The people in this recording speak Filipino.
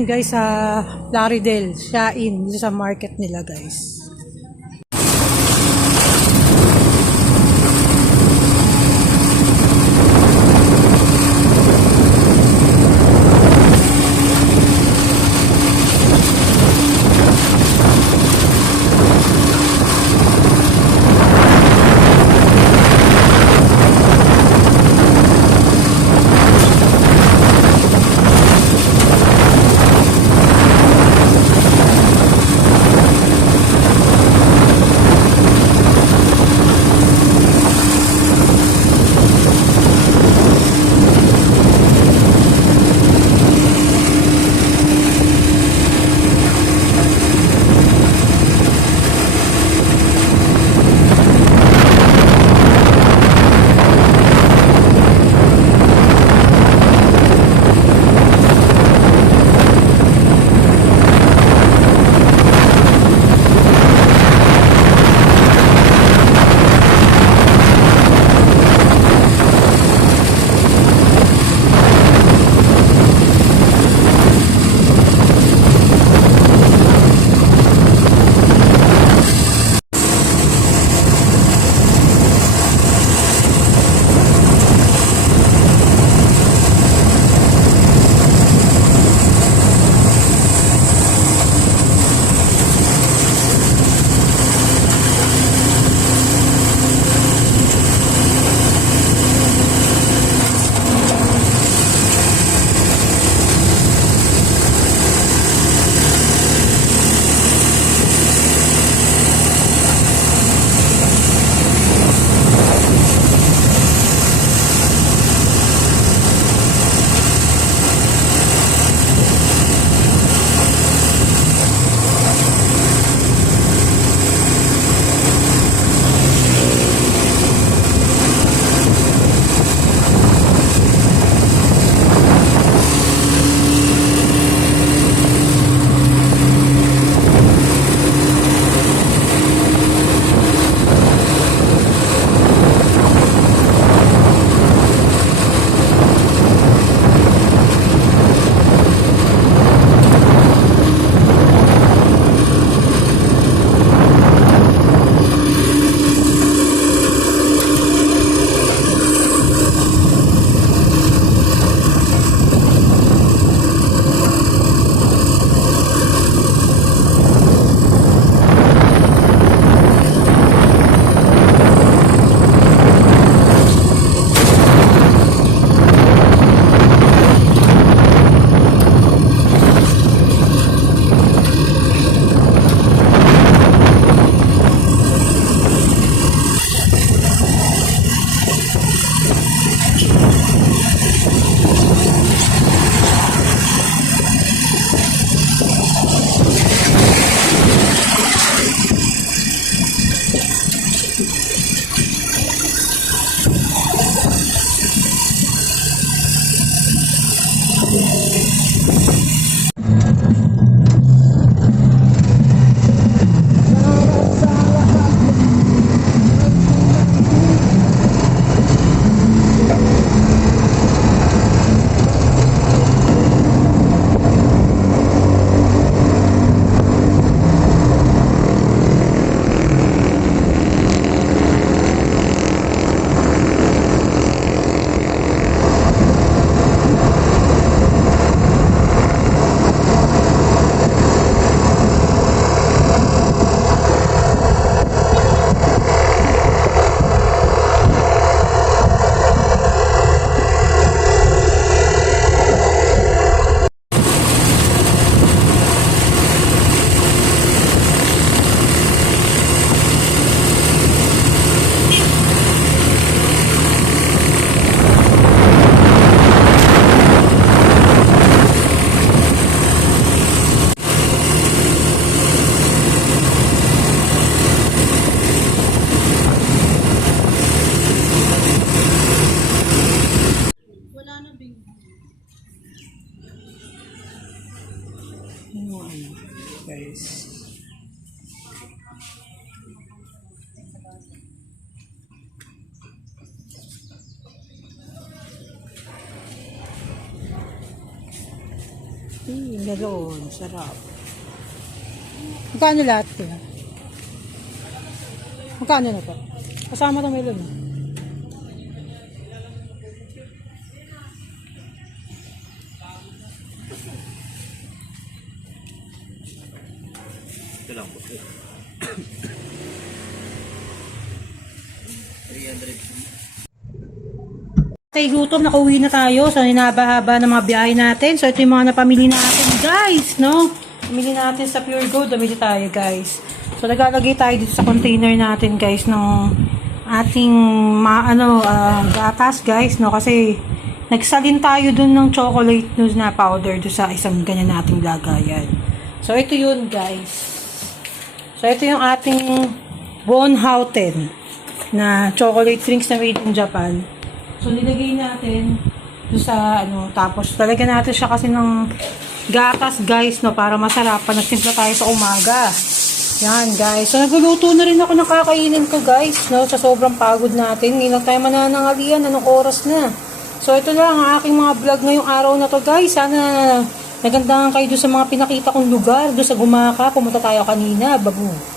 ngayon guys sa Plaridel, Shain, dito sa market nila guys. Guys. Meron. Sarap. Magkano lahat kaya? Magkano na to? Kasama itong melon. Ito lang po. 300. Okay, gutom. Nakauwi na tayo. So, hinaba-haba ng mga biyahe natin. So, ito yung mga napamili natin, guys, no? Pamili natin sa Pure Gold. Pamili tayo, guys. So, naglalagay tayo dito sa container natin, guys, ng ating gatas, guys, no? Kasi, nagsalin tayo dun ng chocolate news na powder doon sa isang ganyan nating lagayan. So, ito yun, guys. So, ito yung ating Von Houten na chocolate drinks na made in Japan. So, nilagay natin doon sa, tapos talagyan natin siya kasi ng gatas, guys, no, para masarap pa nagtimpla tayo sa umaga. Yan, guys. So, nagluluto na rin ako ng kakainin ko, guys, no, sa sobrang pagod natin. Hindi lang tayo mananangalian, anong oras na. So, ito lang ang aking mga vlog ngayong araw na to, guys. Sana nagandahan kayo doon sa mga pinakita kong lugar, doon sa Gumaka. Pumunta tayo kanina, bago.